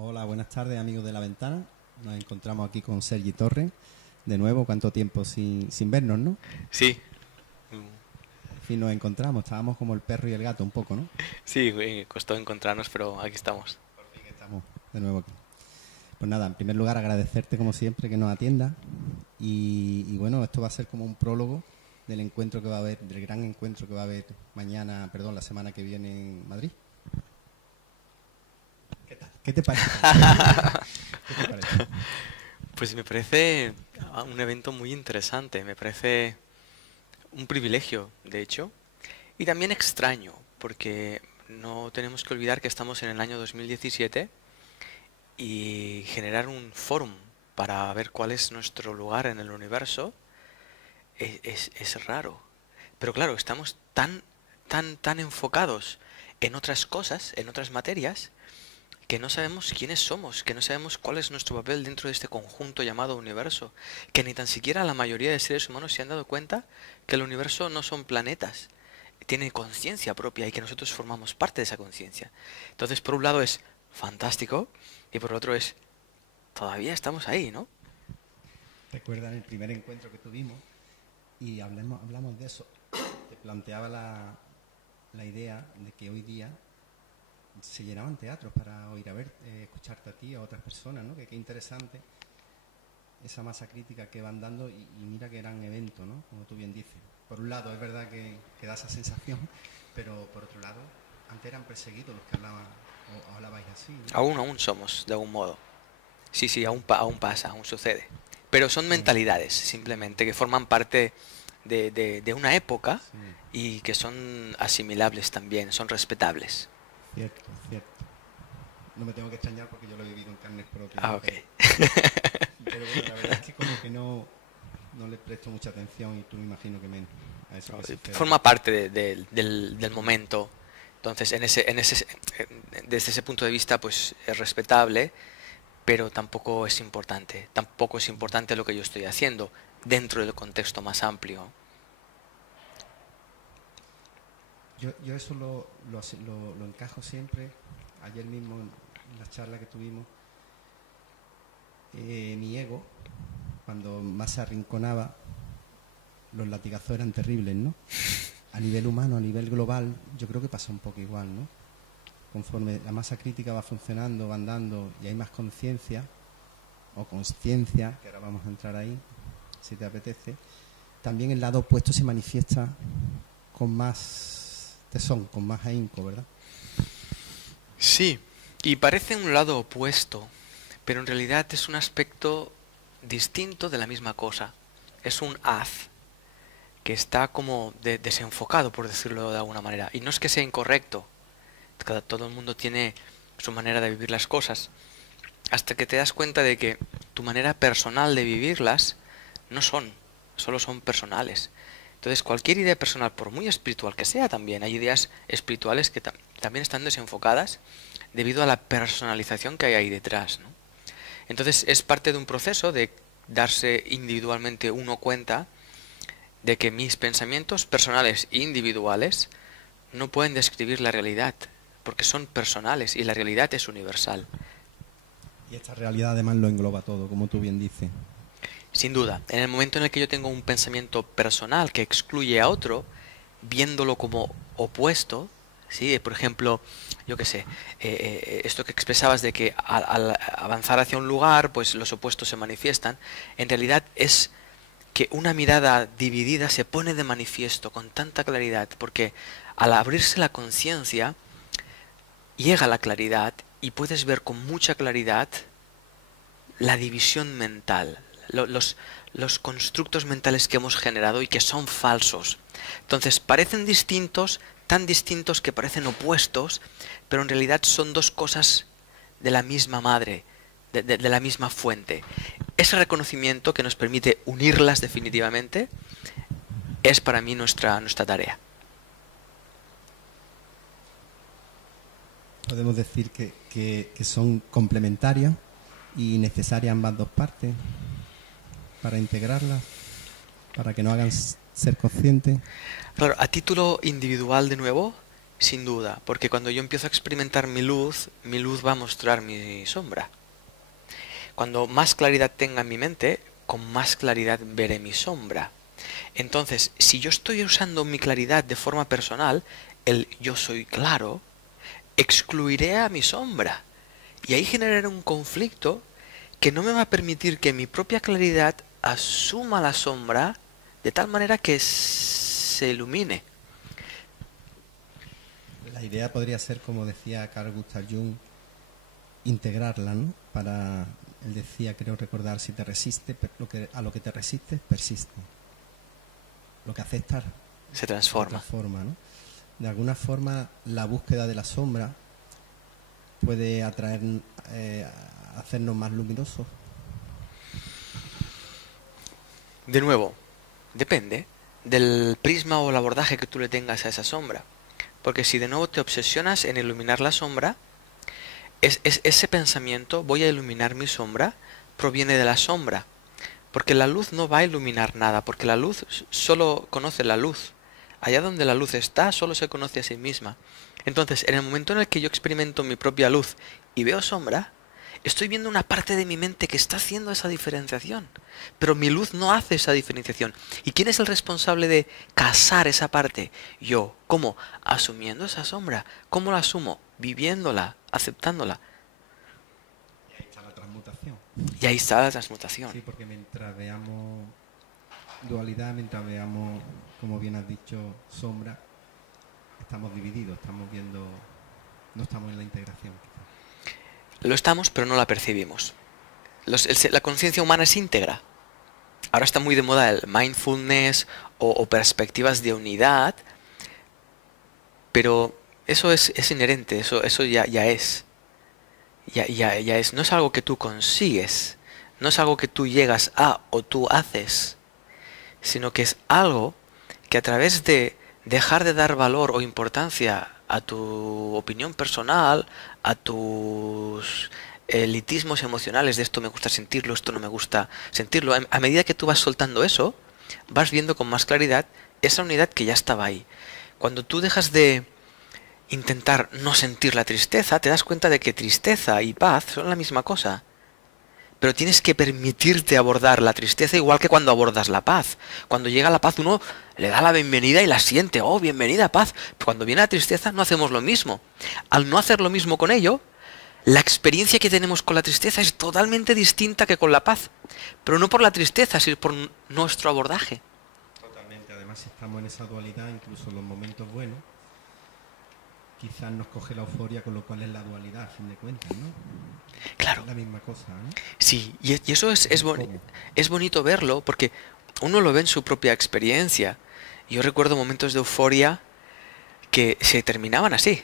Hola, buenas tardes amigos de La Ventana. Nos encontramos aquí con Sergi Torres. De nuevo, ¿cuánto tiempo sin vernos, no? Sí, Al fin nos encontramos, estábamos como el perro y el gato un poco, ¿no? sí, costó encontrarnos, pero aquí estamos. Por fin estamos de nuevo aquí. Pues nada, en primer lugar agradecerte como siempre que nos atiendas y bueno, esto va a ser como un prólogo del encuentro que va a haber, del gran encuentro que va a haber mañana, perdón, la semana que viene en Madrid. ¿Qué tal? ¿Qué te parece? ¿Qué te parece? Pues me parece un evento muy interesante, me parece un privilegio, de hecho, y también extraño, porque no tenemos que olvidar que estamos en el año 2017 y generar un fórum para ver cuál es nuestro lugar en el universo es raro. Pero claro, estamos tan enfocados en otras cosas, en otras materias, que no sabemos quiénes somos, que no sabemos cuál es nuestro papel dentro de este conjunto llamado universo, que ni tan siquiera la mayoría de seres humanos se han dado cuenta que el universo no son planetas, tiene conciencia propia y que nosotros formamos parte de esa conciencia. Entonces, por un lado es fantástico y por otro es todavía estamos ahí, ¿no? Recuerdan el primer encuentro que tuvimos y hablamos de eso. Te planteaba la idea de que hoy día se llenaban teatros para oír a ver, escucharte a ti, a otras personas, ¿no? Que qué interesante esa masa crítica que van dando y mira que eran eventos, ¿no? Como tú bien dices. Por un lado es verdad que da esa sensación, pero por otro lado, antes eran perseguidos los que hablaban o hablabais así, ¿no? Aún somos, de algún modo. Sí, sí, aún pasa, aún sucede. Pero son Bueno, mentalidades, simplemente, que forman parte de una época sí, y que son asimilables también, son respetables. cierto, cierto. No me tengo que extrañar porque yo lo he vivido en carne propia, Ah, ¿no? ok. Pero bueno, la verdad es que como que no le presto mucha atención y tú me imagino que menos a eso No, que sucede. forma parte del momento. Entonces, desde ese punto de vista, pues es respetable, pero tampoco es importante. Tampoco es importante lo que yo estoy haciendo dentro del contexto más amplio. Yo eso lo encajo siempre. Ayer mismo en la charla que tuvimos, mi ego, cuando más se arrinconaba, los latigazos eran terribles, ¿no? A nivel humano, a nivel global, yo creo que pasa un poco igual, ¿no? Conforme la masa crítica va funcionando, va andando y hay más conciencia, o consciencia, que ahora vamos a entrar ahí, si te apetece, también el lado opuesto se manifiesta con más tesón, con más ahínco, ¿verdad? Sí, y parece un lado opuesto, pero en realidad es un aspecto distinto de la misma cosa. Es un haz que está como desenfocado, por decirlo de alguna manera. Y no es que sea incorrecto, todo el mundo tiene su manera de vivir las cosas, hasta que te das cuenta de que tu manera personal de vivirlas no son, solo son personales. Entonces, cualquier idea personal, por muy espiritual que sea también, hay ideas espirituales que también están desenfocadas debido a la personalización que hay ahí detrás, ¿no? Entonces, es parte de un proceso de darse individualmente uno cuenta de que mis pensamientos personales e individuales no pueden describir la realidad, porque son personales y la realidad es universal. Y esta realidad además lo engloba todo, como tú bien dices. Sin duda, en el momento en el que yo tengo un pensamiento personal que excluye a otro, viéndolo como opuesto, ¿sí? Por ejemplo, yo qué sé, esto que expresabas de que al avanzar hacia un lugar, pues los opuestos se manifiestan, en realidad es que una mirada dividida se pone de manifiesto con tanta claridad, porque al abrirse la conciencia, llega la claridad y puedes ver con mucha claridad la división mental, los constructos mentales que hemos generado y que son falsos. Entonces parecen distintos, tan distintos que parecen opuestos, pero en realidad son dos cosas de la misma madre, de la misma fuente. Ese reconocimiento que nos permite unirlas definitivamente es para mí nuestra tarea. Podemos decir que son complementarios y necesarias ambas dos partes para integrarlas, para que nos hagan ser conscientes. Claro, a título individual de nuevo, sin duda, porque cuando yo empiezo a experimentar mi luz va a mostrar mi sombra. Cuando más claridad tenga en mi mente, con más claridad veré mi sombra. Entonces, si yo estoy usando mi claridad de forma personal, el yo soy claro, excluiré a mi sombra. Y ahí generaré un conflicto que no me va a permitir que mi propia claridad asuma la sombra de tal manera que se ilumine. La idea podría ser, como decía Carl Gustav Jung, integrarla, ¿no? Él decía, creo recordar, si te resiste, a lo que te resistes, persiste. Lo que aceptas Se transforma. ¿no? De alguna forma, la búsqueda de la sombra puede atraer, hacernos más luminosos. De nuevo, depende del prisma o el abordaje que tú le tengas a esa sombra. Porque si de nuevo te obsesionas en iluminar la sombra, ese pensamiento, voy a iluminar mi sombra, proviene de la sombra. Porque la luz no va a iluminar nada, porque la luz solo conoce la luz. Allá donde la luz está, solo se conoce a sí misma. Entonces, en el momento en el que yo experimento mi propia luz y veo sombra, estoy viendo una parte de mi mente que está haciendo esa diferenciación. Pero mi luz no hace esa diferenciación. ¿Y quién es el responsable de casar esa parte? Yo. ¿Cómo? Asumiendo esa sombra. ¿Cómo la asumo? Viviéndola, aceptándola. Y ahí está la transmutación. Y ahí está la transmutación. Sí, porque mientras veamos dualidad, mientras veamos, como bien has dicho, sombra, estamos divididos, estamos viendo, no estamos en la integración. Lo estamos, pero no la percibimos. La conciencia humana es íntegra. Ahora está muy de moda el mindfulness o perspectivas de unidad, pero eso es inherente, eso ya es. Ya es. No es algo que tú consigues, no es algo que tú llegas a o tú haces, sino que es algo que a través de dejar de dar valor o importancia a tu opinión personal, a tus elitismos emocionales de esto me gusta sentirlo, esto no me gusta sentirlo, a medida que tú vas soltando eso, vas viendo con más claridad esa unidad que ya estaba ahí. Cuando tú dejas de intentar no sentir la tristeza, te das cuenta de que tristeza y paz son la misma cosa. Pero tienes que permitirte abordar la tristeza igual que cuando abordas la paz. Cuando llega la paz uno le da la bienvenida y la siente. Oh, bienvenida paz. Pero cuando viene la tristeza no hacemos lo mismo. Al no hacer lo mismo con ello, la experiencia que tenemos con la tristeza es totalmente distinta que con la paz. Pero no por la tristeza, sino por nuestro abordaje. Totalmente. Además, si estamos en esa dualidad, incluso en los momentos buenos, quizás nos coge la euforia, con lo cual es la dualidad, a fin de cuentas, ¿no? Claro. Es la misma cosa, ¿no? Sí, y eso es bonito verlo porque uno lo ve en su propia experiencia. Yo recuerdo momentos de euforia que se terminaban así.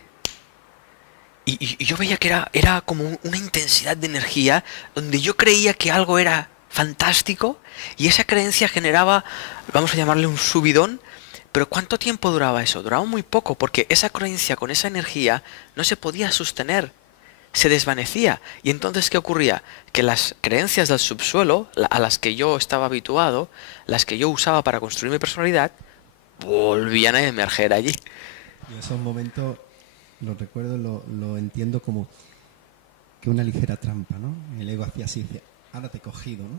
Y yo veía que era como una intensidad de energía donde yo creía que algo era fantástico y esa creencia generaba, vamos a llamarle un subidón. Pero ¿cuánto tiempo duraba eso? Duraba muy poco porque esa creencia con esa energía no se podía sostener. Se desvanecía. Y entonces, ¿qué ocurría? Que las creencias del subsuelo, a las que yo estaba habituado, las que yo usaba para construir mi personalidad, volvían a emerger allí. Y esos momentos, los recuerdo, lo entiendo como que una ligera trampa, ¿no? El ego hacía así, decía, ahora te he cogido, ¿no?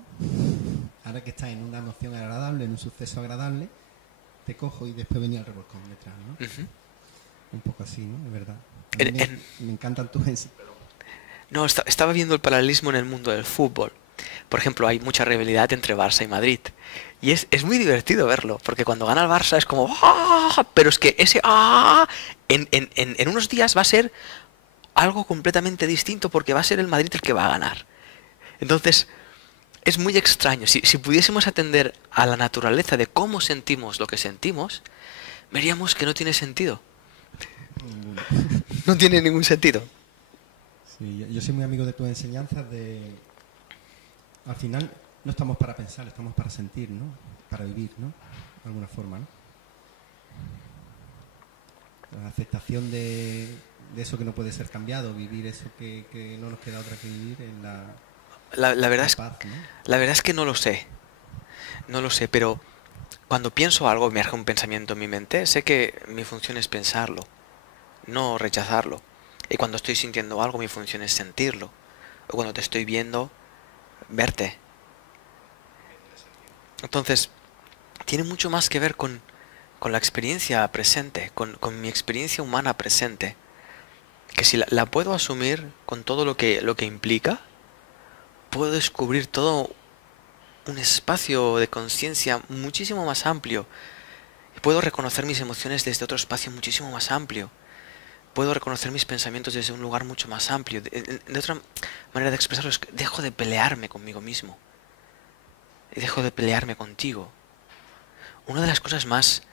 Ahora que estás en una emoción agradable, en un suceso agradable, te cojo y después venía el revolcón detrás, ¿no? Un poco así, ¿no? Es verdad. A mí me encantan tus ejemplos. No, estaba viendo el paralelismo en el mundo del fútbol. Por ejemplo, hay mucha rivalidad entre Barça y Madrid. Y es muy divertido verlo, porque cuando gana el Barça es como ¡ah! Pero es que ese ¡ah! En unos días va a ser algo completamente distinto, porque va a ser el Madrid el que va a ganar. Entonces, es muy extraño. Si pudiésemos atender a la naturaleza de cómo sentimos lo que sentimos, veríamos que no tiene sentido. No tiene ningún sentido. Sí, yo soy muy amigo de tus enseñanzas al final no estamos para pensar, estamos para sentir, ¿no? Para vivir, ¿no? De alguna forma, ¿no? La aceptación de eso que no puede ser cambiado, vivir eso que no nos queda otra que vivir en La verdad paz, ¿no? La verdad es que no lo sé. No lo sé, pero cuando pienso algo, me arroja un pensamiento en mi mente, sé que mi función es pensarlo. no rechazarlo. Y cuando estoy sintiendo algo, mi función es sentirlo. O cuando te estoy viendo, verte. Entonces, tiene mucho más que ver con la experiencia presente, con mi experiencia humana presente. Que si la puedo asumir con todo lo que implica, puedo descubrir todo un espacio de conciencia muchísimo más amplio. Y puedo reconocer mis emociones desde otro espacio muchísimo más amplio. Puedo reconocer mis pensamientos desde un lugar mucho más amplio. De otra manera de expresarlo es que dejo de pelearme conmigo mismo. Y dejo de pelearme contigo. Una de las cosas más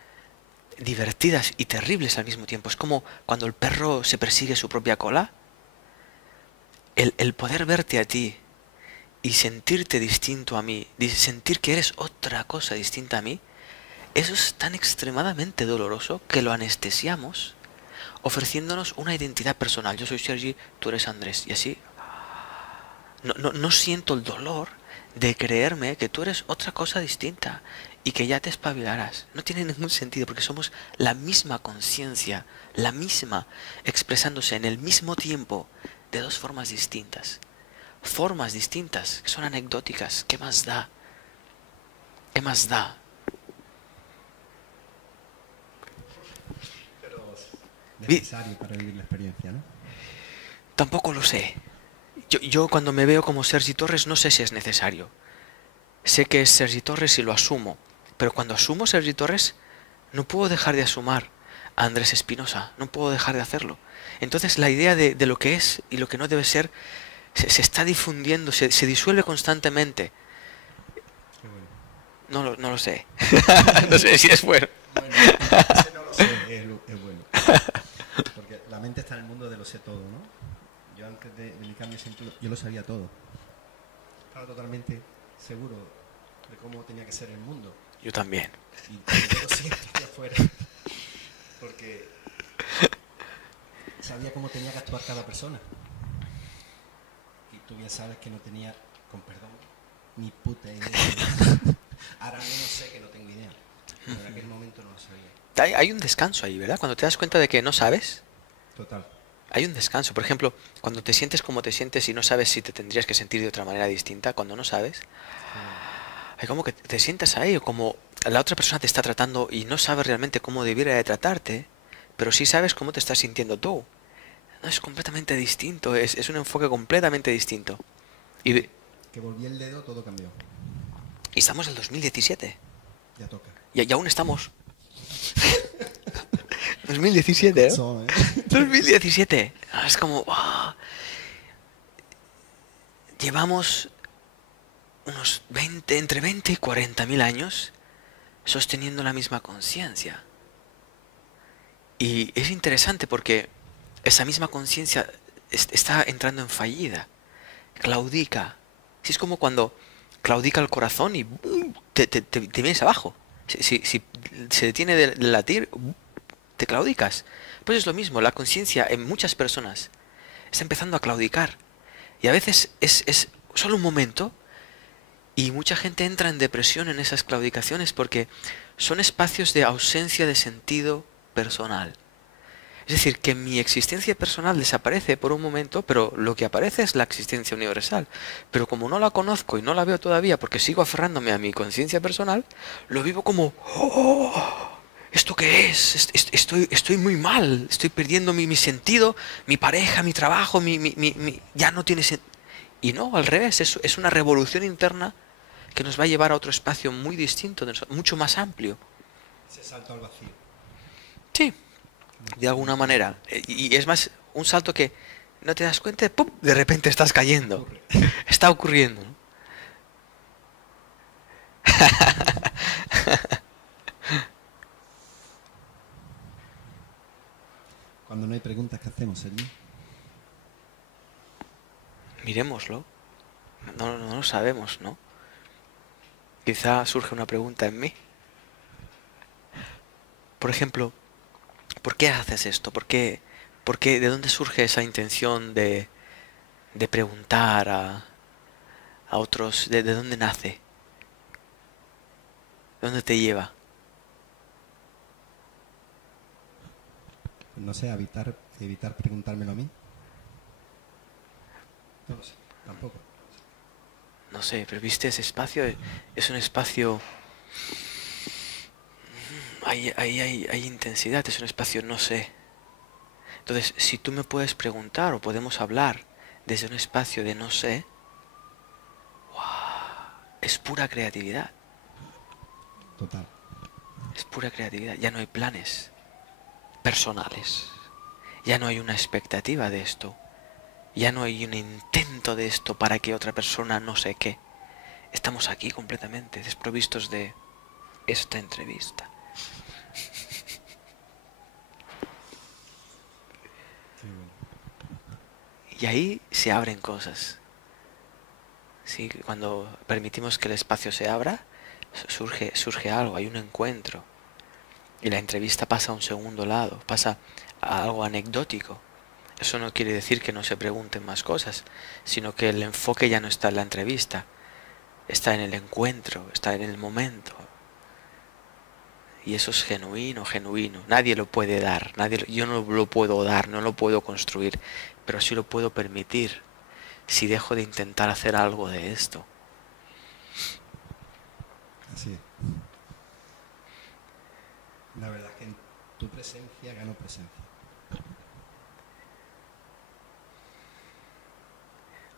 divertidas y terribles al mismo tiempo es como cuando el perro se persigue su propia cola. El poder verte a ti y sentirte distinto a mí, sentir que eres otra cosa distinta a mí, eso es tan extremadamente doloroso que lo anestesiamos ofreciéndonos una identidad personal. Yo soy Sergi, tú eres Andrés. Y así no siento el dolor de creerme que tú eres otra cosa distinta y que ya te espabilarás. No tiene ningún sentido porque somos la misma conciencia, la misma, expresándose en el mismo tiempo de dos formas distintas. Formas distintas que son anecdóticas. ¿Qué más da? ¿Qué más da? Necesario para vivir la experiencia, ¿no? Tampoco lo sé. Yo cuando me veo como Sergi Torres no sé si es necesario. Sé que es Sergi Torres y lo asumo. Pero cuando asumo Sergi Torres, no puedo dejar de asumar a Andrés Espinosa. No puedo dejar de hacerlo. Entonces la idea de lo que es y lo que no debe ser se está difundiendo, se disuelve constantemente. Qué bueno. No lo sé. No sé si es bueno. Bueno, ese no lo sé, es bueno. Porque la mente está en el mundo de lo sé todo, ¿no? Yo antes de dedicarme siempre, yo lo sabía todo. Estaba totalmente seguro de cómo tenía que ser el mundo. Yo también. Y yo lo siento hacia afuera. Porque sabía cómo tenía que actuar cada persona. Y tú bien sabes que no tenía, con perdón, ni puta idea. Ahora menos sé que no tengo idea. Pero en aquel momento no lo sabía. Hay un descanso ahí, ¿verdad? Cuando te das cuenta de que no sabes, Total. hay un descanso. Por ejemplo, cuando te sientes como te sientes y no sabes si te tendrías que sentir de otra manera distinta, cuando no sabes, hay como que te sientas ahí, o como la otra persona te está tratando y no sabes realmente cómo debiera de tratarte, pero sí sabes cómo te estás sintiendo tú. No, es completamente distinto, es un enfoque completamente distinto. Y, Que volví el dedo, todo cambió. y estamos en el 2017. Ya toca. Y aún estamos. 2017, ¿eh? Son, 2017. Es como, ¡wow! Llevamos unos 20, entre 20 y 40 mil años sosteniendo la misma conciencia. Y es interesante porque esa misma conciencia está entrando en fallida. Claudica. Sí, es como cuando claudica el corazón y ¡bum! Te vienes abajo. Si se detiene de latir, ¡bum! Te claudicas. Pues es lo mismo, la conciencia en muchas personas está empezando a claudicar. Y a veces es solo un momento y mucha gente entra en depresión en esas claudicaciones porque son espacios de ausencia de sentido personal. Es decir, que mi existencia personal desaparece por un momento, pero lo que aparece es la existencia universal. Pero como no la conozco y no la veo todavía porque sigo aferrándome a mi conciencia personal, lo vivo como, "Oh, ¿esto qué es? Estoy muy mal, estoy perdiendo mi sentido, mi pareja, mi trabajo, ya no tiene sentido". Y no, al revés, es una revolución interna que nos va a llevar a otro espacio muy distinto, mucho más amplio. Ese salto al vacío. Sí, de alguna manera. Y es más, un salto que no te das cuenta, ¡pum! De repente estás cayendo. Ocurre. Está ocurriendo, ¿no? Cuando no hay preguntas, ¿qué hacemos, Sergi? Miremoslo. No lo sabemos, ¿no? Quizá surge una pregunta en mí. Por ejemplo, ¿por qué haces esto? ¿De dónde surge esa intención de preguntar a otros? ¿De dónde nace? ¿De dónde te lleva? No sé, habitar evitar preguntármelo a mí. No lo sé, tampoco. No sé, pero viste, ese espacio es un espacio... Hay intensidad, es un espacio no sé. Entonces, si tú me puedes preguntar o podemos hablar desde un espacio de no sé, es pura creatividad. Total. Es pura creatividad. Ya no hay planes personales. Ya no hay una expectativa de esto. Ya no hay un intento de esto para que otra persona no sé qué. Estamos aquí completamente desprovistos de esta entrevista. Qué bueno. Y ahí se abren cosas. ¿Sí? Cuando permitimos que el espacio se abra, surge algo, hay un encuentro. Y la entrevista pasa a un segundo lado, pasa a algo anecdótico. Eso no quiere decir que no se pregunten más cosas, sino que el enfoque ya no está en la entrevista, está en el encuentro, está en el momento. Y eso es genuino, genuino. Nadie lo puede dar, yo no lo puedo dar, no lo puedo construir, pero sí lo puedo permitir si dejo de intentar hacer algo de esto. Así es. La verdad es que en tu presencia gano presencia.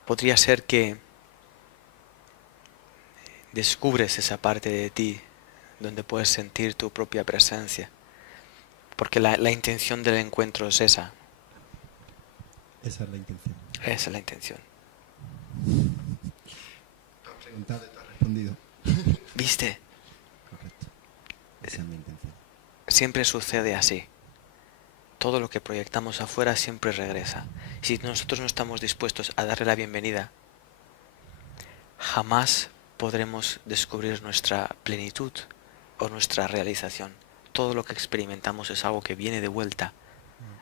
Podría ser que descubres esa parte de ti donde puedes sentir tu propia presencia. Porque la intención del encuentro es esa. Esa es la intención. Esa es la intención. Tú has preguntado y tú has respondido. ¿Viste? Correcto. Esa es mi intención. Siempre sucede así. Todo lo que proyectamos afuera siempre regresa. Si nosotros no estamos dispuestos a darle la bienvenida, jamás podremos descubrir nuestra plenitud o nuestra realización. Todo lo que experimentamos es algo que viene de vuelta,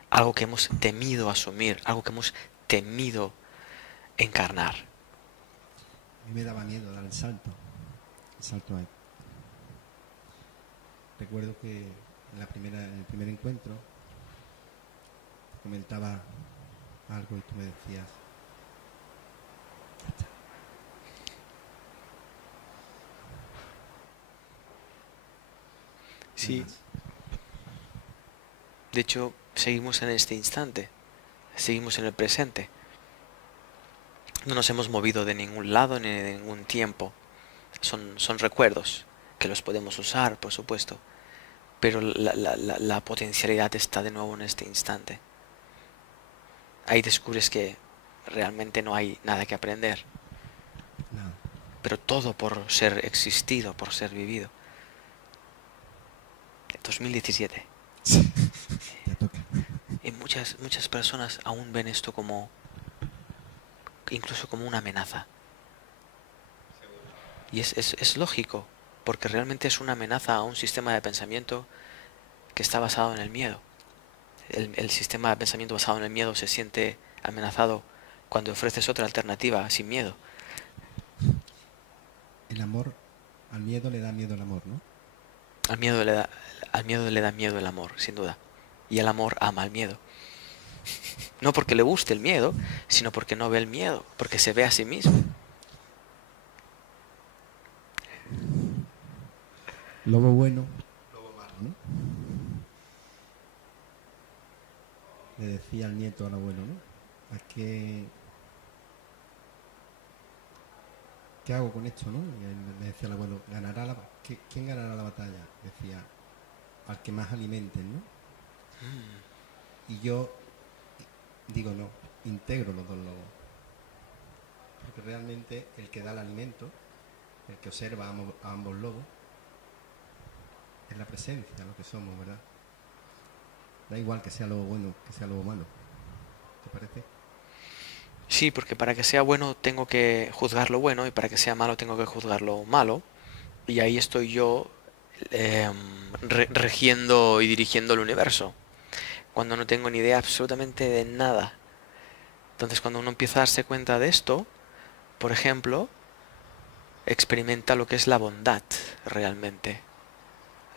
algo que hemos temido asumir, algo que hemos temido encarnar. A mí me daba miedo dar el salto ahí. Recuerdo que en el primer encuentro comentaba algo y tú me decías, ya está. Sí. De hecho, seguimos en este instante, seguimos en el presente. No nos hemos movido de ningún lado ni de ningún tiempo. Son recuerdos que los podemos usar, por supuesto, pero la potencialidad está de nuevo en este instante. Ahí descubres que realmente no hay nada que aprender, Nada. pero todo por ser existido, por ser vivido. 2017. Ya toca. Y muchas personas aún ven esto como, incluso como una amenaza. Y es lógico, porque realmente es una amenaza a un sistema de pensamiento que está basado en el miedo. El sistema de pensamiento basado en el miedo se siente amenazado cuando ofreces otra alternativa sin miedo. El amor, al miedo le da miedo el amor, ¿no? Al miedo le da miedo el amor, sin duda. Y el amor ama el miedo. No porque le guste el miedo, sino porque no ve el miedo, porque se ve a sí mismo. Lobo bueno, lobo malo, ¿no? Le decía el nieto al abuelo, ¿no? ¿Qué hago con esto, no? Y él le decía al abuelo, ¿quién ganará la batalla? Decía, al que más alimenten, ¿no? Y yo digo, no, integro los dos lobos. Porque realmente el que da el alimento, el que observa a ambos lobos, es la presencia, lo que somos, ¿verdad? Da igual que sea lobo bueno, que sea lobo malo. ¿Te parece? Sí, porque para que sea bueno tengo que juzgar lo bueno y para que sea malo tengo que juzgar lo malo. Y ahí estoy yo regiendo y dirigiendo el universo, cuando no tengo ni idea absolutamente de nada. Entonces cuando uno empieza a darse cuenta de esto, por ejemplo, experimenta lo que es la bondad realmente.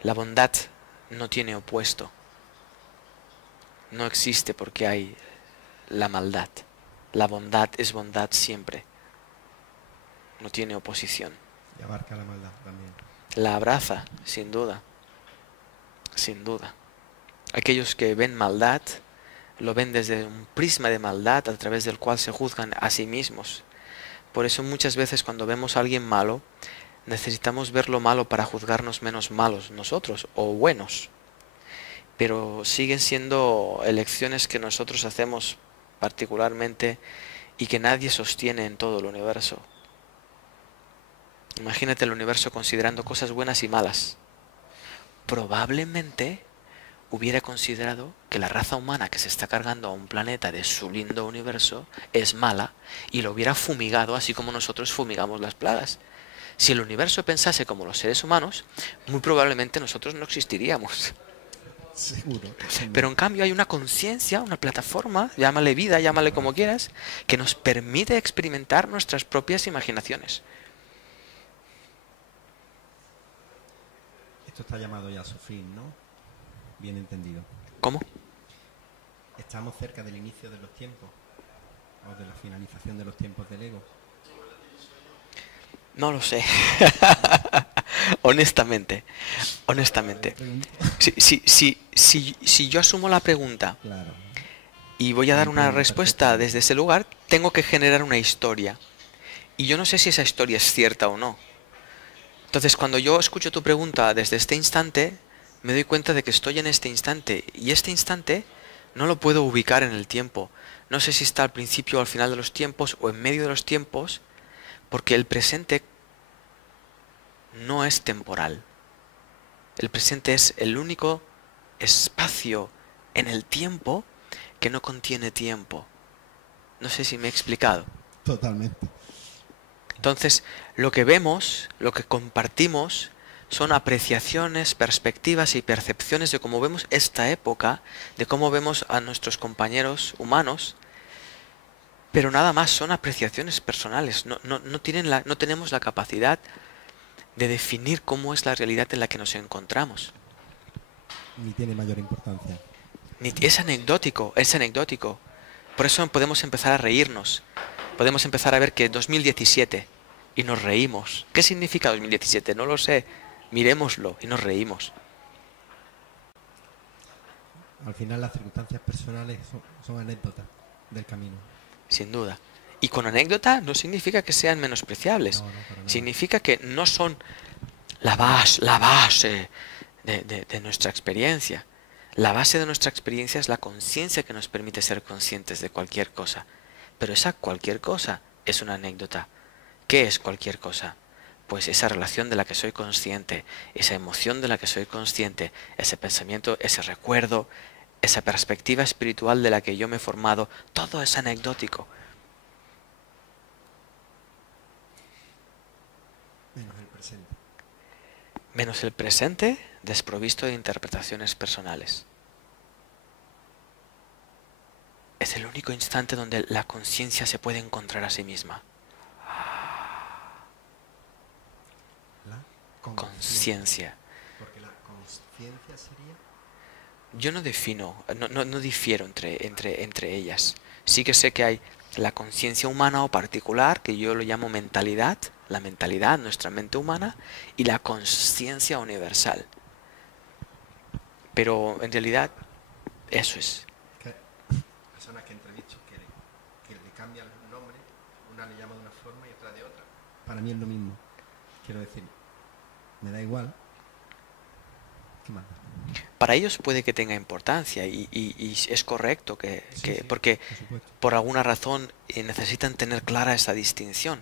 La bondad no tiene opuesto. no existe porque hay la maldad. La bondad es bondad siempre. No tiene oposición. Y abarca la maldad también. La abraza, sin duda. Sin duda. Aquellos que ven maldad, lo ven desde un prisma de maldad a través del cual se juzgan a sí mismos. Por eso muchas veces cuando vemos a alguien malo, necesitamos ver lo malo para juzgarnos menos malos nosotros o buenos. Pero siguen siendo elecciones que nosotros hacemos particularmente y que nadie sostiene en todo el universo. Imagínate el universo considerando cosas buenas y malas. Probablemente hubiera considerado que la raza humana que se está cargando a un planeta de su lindo universo es mala y lo hubiera fumigado así como nosotros fumigamos las plagas. Si el universo pensase como los seres humanos, muy probablemente nosotros no existiríamos. Seguro, Pero en cambio hay una conciencia, una plataforma, llámale vida, llámale como quieras, que nos permite experimentar nuestras propias imaginaciones. Esto está llamado ya a su fin, ¿no? Bien entendido. ¿Cómo? Estamos cerca del inicio de los tiempos, o de la finalización de los tiempos del ego. No lo sé. Honestamente. Si yo asumo la pregunta Claro. y voy a dar una Entiendo respuesta perfectamente. desde ese lugar, tengo que generar una historia. Y yo no sé si esa historia es cierta o no. Entonces, cuando yo escucho tu pregunta desde este instante, me doy cuenta de que estoy en este instante. Y este instante no lo puedo ubicar en el tiempo. No sé si está al principio o al final de los tiempos o en medio de los tiempos, porque el presente no es temporal. El presente es el único espacio en el tiempo que no contiene tiempo. No sé si me he explicado. Totalmente. Entonces, lo que vemos, lo que compartimos, son apreciaciones, perspectivas y percepciones de cómo vemos esta época, de cómo vemos a nuestros compañeros humanos, pero nada más son apreciaciones personales. No tenemos la capacidad de definir cómo es la realidad en la que nos encontramos. Ni tiene mayor importancia. Es anecdótico, es anecdótico. Por eso podemos empezar a reírnos. Podemos empezar a ver que 2017 y nos reímos. ¿Qué significa 2017? No lo sé. Mirémoslo y nos reímos. Al final las circunstancias personales son anécdotas del camino. Sin duda. Y con anécdota no significa que sean menospreciables. No, no, para nada. Significa que no son la base de nuestra experiencia. La base de nuestra experiencia es la conciencia que nos permite ser conscientes de cualquier cosa. Pero esa cualquier cosa es una anécdota. ¿Qué es cualquier cosa? Pues esa relación de la que soy consciente, esa emoción de la que soy consciente, ese pensamiento, ese recuerdo, esa perspectiva espiritual de la que yo me he formado, todo es anecdótico. Menos el presente. Menos el presente, desprovisto de interpretaciones personales. Es el único instante donde la conciencia se puede encontrar a sí misma. La Conciencia. Porque la conciencia sería... Yo no defino, no difiero entre ellas. Sí que sé que hay la conciencia humana o particular, que yo lo llamo mentalidad, la mentalidad, nuestra mente humana, y la conciencia universal. Pero en realidad, eso es. Que personas que entrevisto que le cambian el nombre, una le llama de una forma y otra de otra. Para mí es lo mismo. Quiero decir, me da igual. ¿Qué más? Para ellos puede que tenga importancia y es correcto Sí, porque por supuesto. por alguna razón necesitan tener clara esa distinción.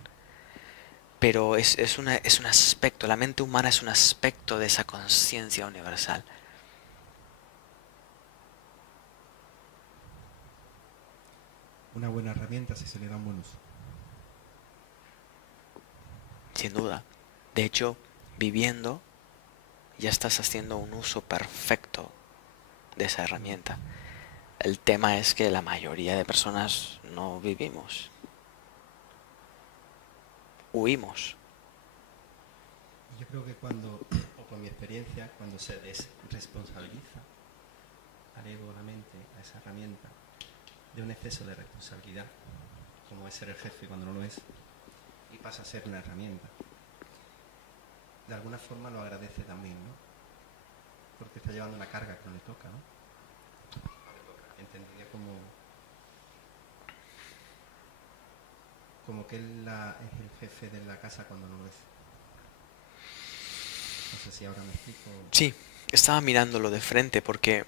Pero es un aspecto, la mente humana es un aspecto de esa conciencia universal. Una buena herramienta si se le da un buen uso. Sin duda. De hecho, viviendo, ya estás haciendo un uso perfecto de esa herramienta. El tema es que la mayoría de personas no vivimos. Huimos. Yo creo que cuando, o con mi experiencia, cuando se desresponsabiliza al ego, a la mente, a esa herramienta, de un exceso de responsabilidad, como es ser el jefe cuando no lo es, y pasa a ser una herramienta. De alguna forma lo agradece también, ¿no? Porque está llevando una carga que no le toca, ¿no? No le toca. Entendería como que él es el jefe de la casa cuando no lo es. No sé si ahora me explico. Sí, estaba mirándolo de frente porque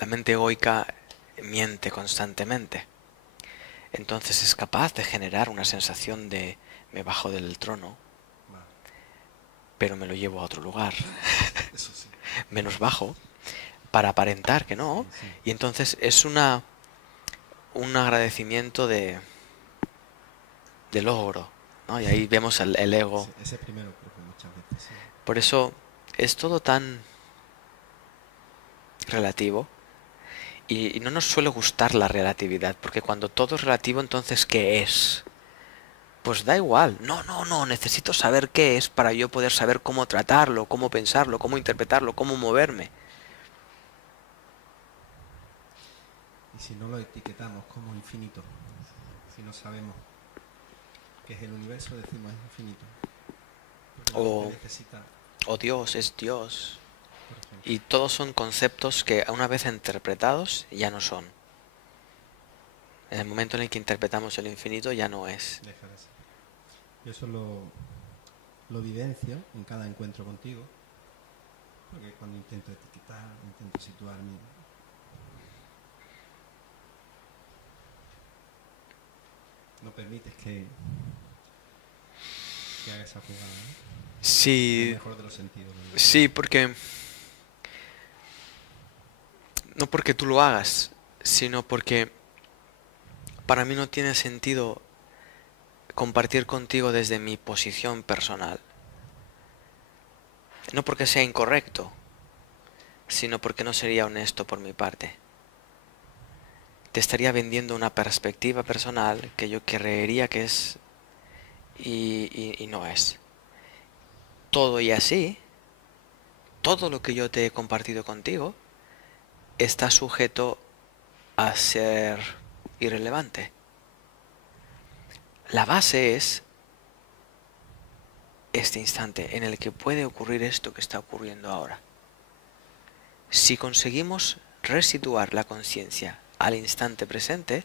la mente egoica miente constantemente. Entonces es capaz de generar una sensación de me bajo del trono, Vale, pero me lo llevo a otro lugar, eso sí. menos bajo, para aparentar que no. Sí, sí. Y entonces es un agradecimiento de logro, ¿no? Y ahí vemos el ego. Ese primero creo que muchas veces sí. Por eso es todo tan relativo y no nos suele gustar la relatividad, porque cuando todo es relativo, entonces ¿qué es? Pues da igual. No, no, no, necesito saber qué es para yo poder saber cómo tratarlo, cómo pensarlo, cómo interpretarlo, cómo moverme. Y si no lo etiquetamos como infinito, si no sabemos qué es el universo, decimos es infinito. Porque la mente O, necesita, o Dios es Dios. por ejemplo, Y todos son conceptos que una vez interpretados ya no son. En el momento en el que interpretamos el infinito ya no es. deja de ser. Yo eso lo vivencio en cada encuentro contigo, porque cuando intento etiquetar, intento situarme, no permites que haga esa jugada, ¿no? En el Sí, mejor de los sentidos. ¿No? sí, porque no porque tú lo hagas, sino porque para mí no tiene sentido compartir contigo desde mi posición personal. No porque sea incorrecto, sino porque no sería honesto por mi parte. Te estaría vendiendo una perspectiva personal que yo creería que es y no es. Todo y así, todo lo que yo te he compartido contigo está sujeto a ser irrelevante. La base es este instante en el que puede ocurrir esto que está ocurriendo ahora. Si conseguimos resituar la conciencia al instante presente,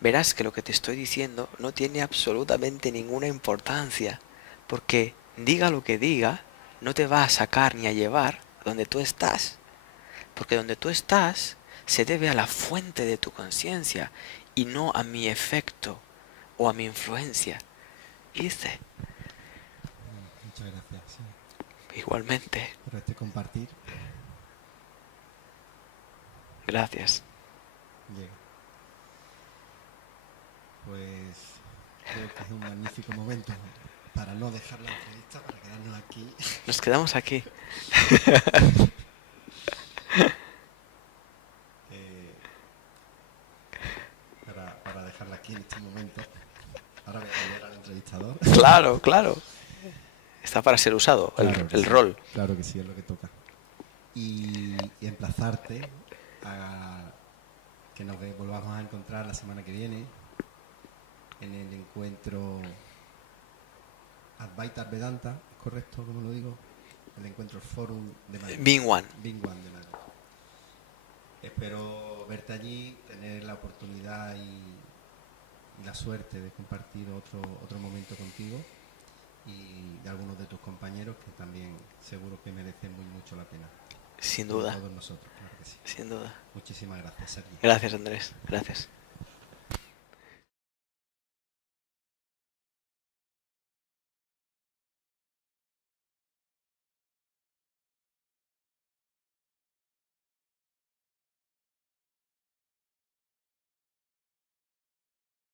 verás que lo que te estoy diciendo no tiene absolutamente ninguna importancia, porque diga lo que diga, no te va a sacar ni a llevar donde tú estás, porque donde tú estás se debe a la fuente de tu conciencia y no a mi efecto o a mi influencia. Dice, Muchas gracias. Sí. igualmente, Por este compartir gracias. llega. Pues creo que es un magnífico momento para no dejar la entrevista, para quedarnos aquí. Nos quedamos aquí. Para dejarla aquí en este momento. Ahora voy a cambiar al entrevistador. Claro, claro. Está para ser usado, Claro que el sí, rol. claro que sí, es lo que toca. Y emplazarte a que nos volvamos a encontrar la semana que viene en el encuentro Advaita Vedanta, ¿es correcto como lo digo? El encuentro Forum de Madrid. Being One. Being One de Madrid. Espero verte allí, tener la oportunidad y la suerte de compartir otro momento contigo y de algunos de tus compañeros que también seguro que merecen muy mucho la pena. Sin Como duda. todos nosotros, claro que sí. Sin duda. Muchísimas gracias, Sergio. Gracias, Andrés. Gracias.